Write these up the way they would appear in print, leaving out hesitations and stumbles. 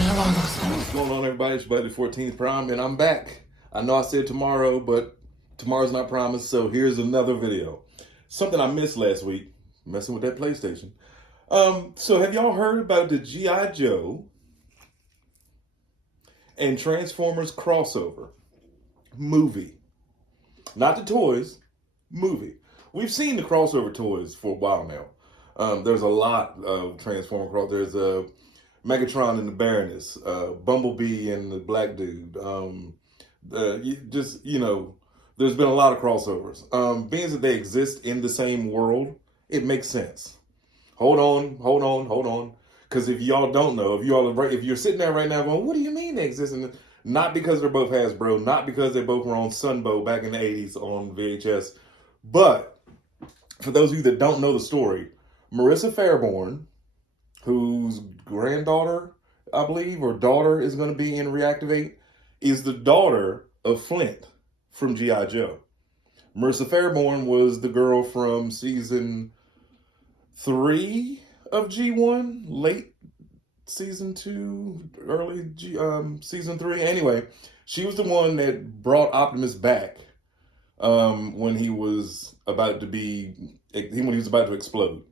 What's going on, everybody? It's your buddy 14th Prime, and I'm back. I know I said tomorrow, but tomorrow's not promised, so here's another video. Something I missed last week, messing with that PlayStation. So have y'all heard about the G.I. Joe and Transformers crossover movie? Not the toys, movie. We've seen the crossover toys for a while now. There's a lot of Transformer cross. There's a Megatron and the Baroness, Bumblebee and the Black Dude. There's been a lot of crossovers. Being that they exist in the same world, it makes sense. Hold on. Because if y'all don't know, if you're sitting there right now going, what do you mean they exist? Not because they're both Hasbro, not because they both were on Sunbow back in the 80s on VHS, but for those of you that don't know the story, Marissa Fairborn, whose granddaughter, I believe, or daughter is going to be in Reactivate, is the daughter of Flint from G.I. Joe. Marissa Fairborn was the girl from season 3 of G1, late season 2, early season 3. Anyway, she was the one that brought Optimus back when he was about to explode.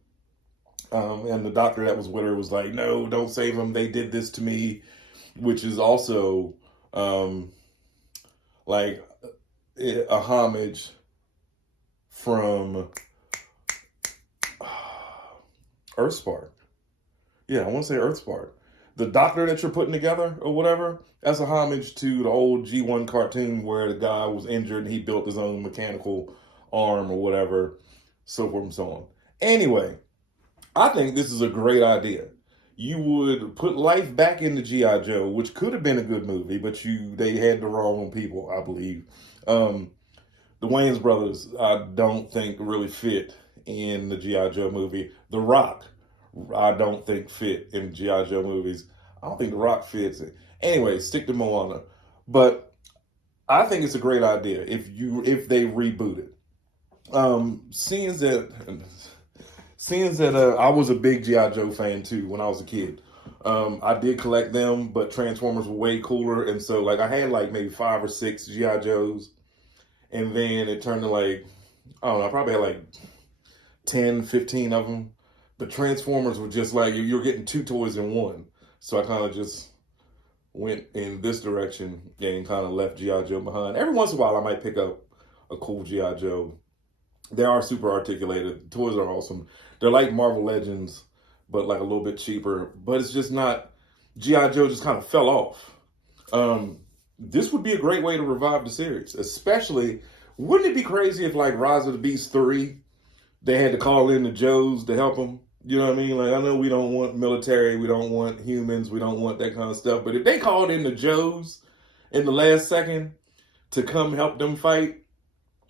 And the doctor that was with her was like, no, don't save him. They did this to me, which is also like a homage from Earthspark. Yeah, I want to say Earthspark. The doctor that you're putting together or whatever, that's a homage to the old G1 cartoon where the guy was injured and he built his own mechanical arm or whatever, so forth and so on. Anyway, I think this is a great idea. You would put life back into G.I. Joe, which could have been a good movie, but they had the wrong people, I believe. The Wayans brothers, I don't think really fit in the G.I. Joe movie. The Rock, I don't think fit in G.I. Joe movies. I don't think The Rock fits it. Anyway, stick to Moana. But I think it's a great idea if they reboot it. Seeing that I was a big G.I. Joe fan too when I was a kid. I did collect them, but Transformers were way cooler. And so like I had like maybe 5 or 6 G.I. Joes. And then it turned to like, I don't know, I probably had like 10, 15 of them. But Transformers were just like, you're getting 2 toys in one. So I kind of just went in this direction and kind of left G.I. Joe behind. Every once in a while I might pick up a cool G.I. Joe. They are super articulated. The toys are awesome. They're like Marvel Legends, but like a little bit cheaper. But it's just not, G.I. Joe just kind of fell off. This would be a great way to revive the series. Especially, wouldn't it be crazy if like Rise of the Beast 3, they had to call in the Joes to help them? You know what I mean? Like, I know we don't want military, we don't want humans, we don't want that kind of stuff. But if they called in the Joes in the last second to come help them fight,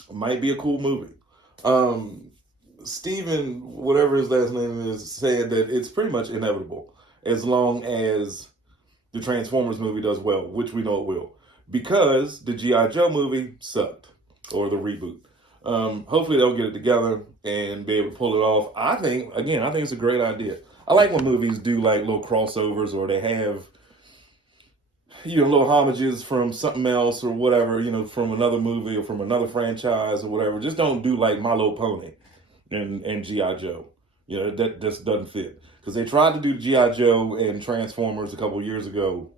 it might be a cool movie. Steven, whatever his last name is, said that it's pretty much inevitable as long as the Transformers movie does well, which we know it will, because the G.I. Joe movie sucked, or the reboot. Hopefully they'll get it together and be able to pull it off. I think it's a great idea. I like when movies do like little crossovers, or they have, little homages from something else or whatever, from another movie or from another franchise or whatever. Just don't do like My Little Pony and G.I. Joe. That just doesn't fit. Because they tried to do G.I. Joe and Transformers a couple years ago,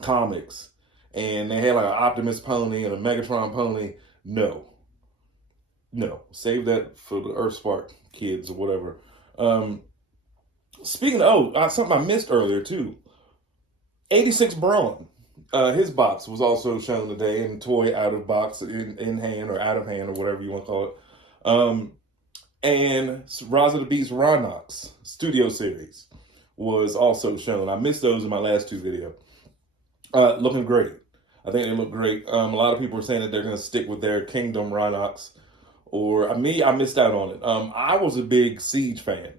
comics, and they had like an Optimus pony and a Megatron pony. No. Save that for the Earthspark kids or whatever. Speaking of, something I missed earlier too. 86 BRAWN. His box was also shown today, in toy out of box, in hand or out of hand or whatever you want to call it. And Rise of the Beast RHINOX Studio Series was also shown. I missed those in my last 2 videos. Looking great. I think they look great. A lot of people are saying that they're going to stick with their Kingdom RHINOX. Or me, I missed out on it. I was a big Siege fan.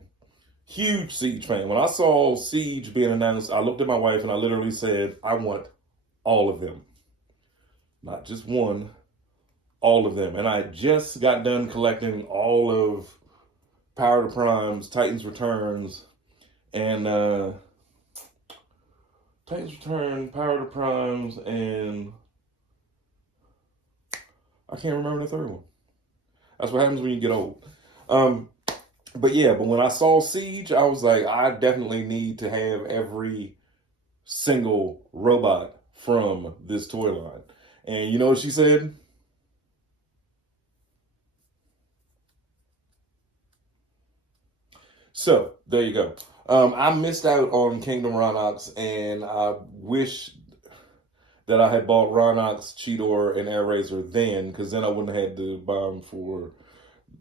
Huge Siege fan. When I saw Siege being announced, I looked at my wife and I literally said, I want all of them. Not just one, all of them. And I just got done collecting all of Power to Primes, Titans Returns, and Titans Return, Power of the Primes, and I can't remember the third one. That's what happens when you get old. But when I saw Siege, I was like, I definitely need to have every single robot from this toy line. And you know what she said? So there you go. I missed out on Kingdom RHINOX, and I wish that I had bought RHINOX, Cheetor, and Air Razor then, because then I wouldn't have had to buy them for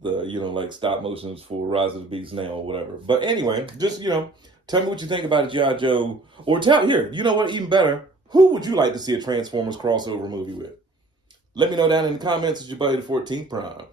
the, like stop motions for Rise of the Beast now or whatever. But anyway, just, tell me what you think about a G.I. Joe. Or you know what, even better, who would you like to see a Transformers crossover movie with? Let me know down in the comments. It's your buddy, the 14th Prime.